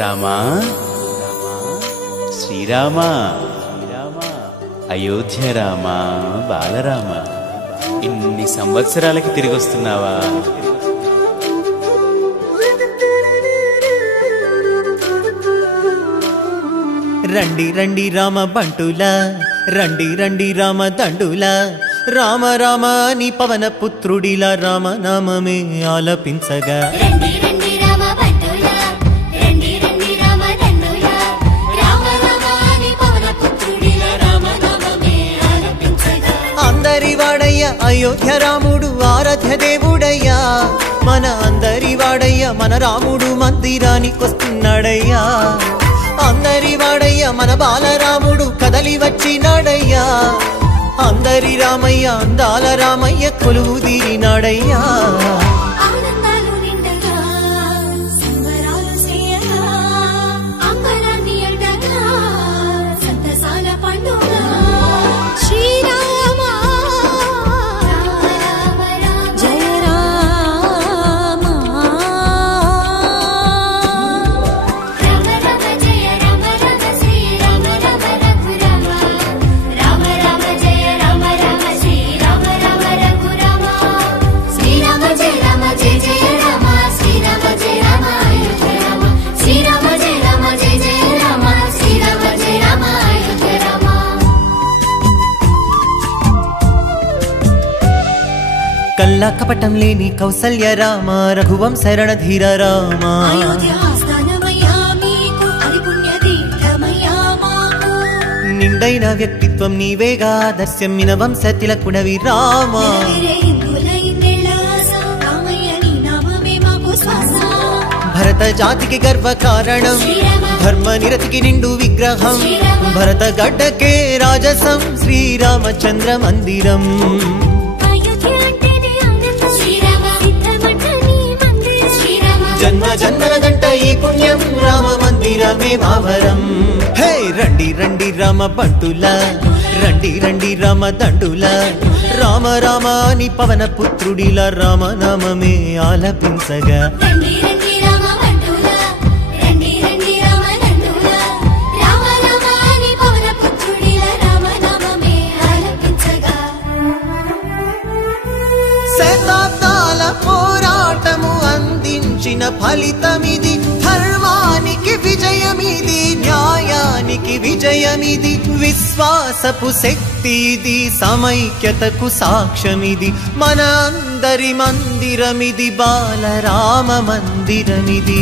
రామా శ్రీరామా అయోధ్య రామా బాలరామ ఇన్ని సంవత్సరాలకి తిరిగి వస్తున్నావా? రండి రండి రామ బంటులా, రండి రండి రామ దండులా, రామ రామ నీ పవన పుత్రుడిలా రామ నామమే ఆలపించగా. రండి రండి రామ బంటులా, రండి రండి రామ దండులా, రామ రామ నీ పవన పుత్రుడిలా రామ నామమే ఆలపించగా. అందరి వాడయ్య అయోధ్య రాముడు ఆరాధ్య దేవుడయ్యా, మన అందరి వాడయ్య మన రాముడు మందిరానికొస్తున్నాడయ్యా. అందరి వాడయ్య మన బాలరాముడు కదలి వచ్చినాడయ్యా. అందరి రామయ్య అందాల రామయ్య కొలువు తీరినాడయ్యా. ఆనందాలు నిండగా సంబరాలు చేయగా, అంబరాన్ని అండగా సంతసాల పండుగ. శ్రీరామ రామ రామ రామ జయ రామ, రామ రామ జయ రామ రామ శ్రీ రామ రామ రఘురామ, రామ రామ జయ రామ రామ శ్రీ రామ రామ రఘురామ. శ్రీరామ జయ రామ జయ జయ రామ, శ్రీరామ జయ రామ అయోధ్య రామ, శ్రీరామ జయ రామ జయ జయ రామ, శ్రీరామ జయ రామ అయోధ్య రామ. కల్లా కపటం లేని కౌసల్య రామ, రఘువంశ రణధీర రామ. అయోధ్య ఆస్థానమయ్యా మీకు, అది పుణ్య తీర్థమయ్యా మాకు. నిండైన వ్యక్తిత్వం నీవేగా, దర్శమ్మిన వంశ తిలకుడవి రామ. నిలవిరే హిందుల ఇన్నేళ్ల ఆశ, రామయ్య నీ నామమే మాకు శ్వాస. భరత జాతికి గర్వ కారణం, శ్రీరామ ధర్మ నిరతికి నిండు విగ్రహం. భరత గడ్డకే రాజసం, శ్రీరామచంద్ర మందిరం. అయోధ్య అంటేనే ఆనందం, శ్రీరామ సిద్ధమంట నీ మందిరం. శ్రీరామ జన్మ జన్మలదంట ఈ పుణ్యం, రామ మందిరమే మావరం. హే రండి రండి రామ బంటులా, రండి రండి రామ దండులా, రామ రామ నీ పవన పుత్రుడిలా రామ నామమే ఆలపించగా. రండి రండి రామ బంటులా, రండి రండి రామ దండులా, రామ రామ నీ పవన పుత్రుడిలా రామ నామమే ఆలపించగా. శతాబ్దాల పోరాటము అందించిన ఫలితమిది, ధర్మానికి విజయమిది, న్యాయానికి విజయమిది, విశ్వాసపు శక్తిది, సమైక్యతకు సాక్ష్యమిది, మన అందరి మందిరమిది, బాలరామ మందిరమిది.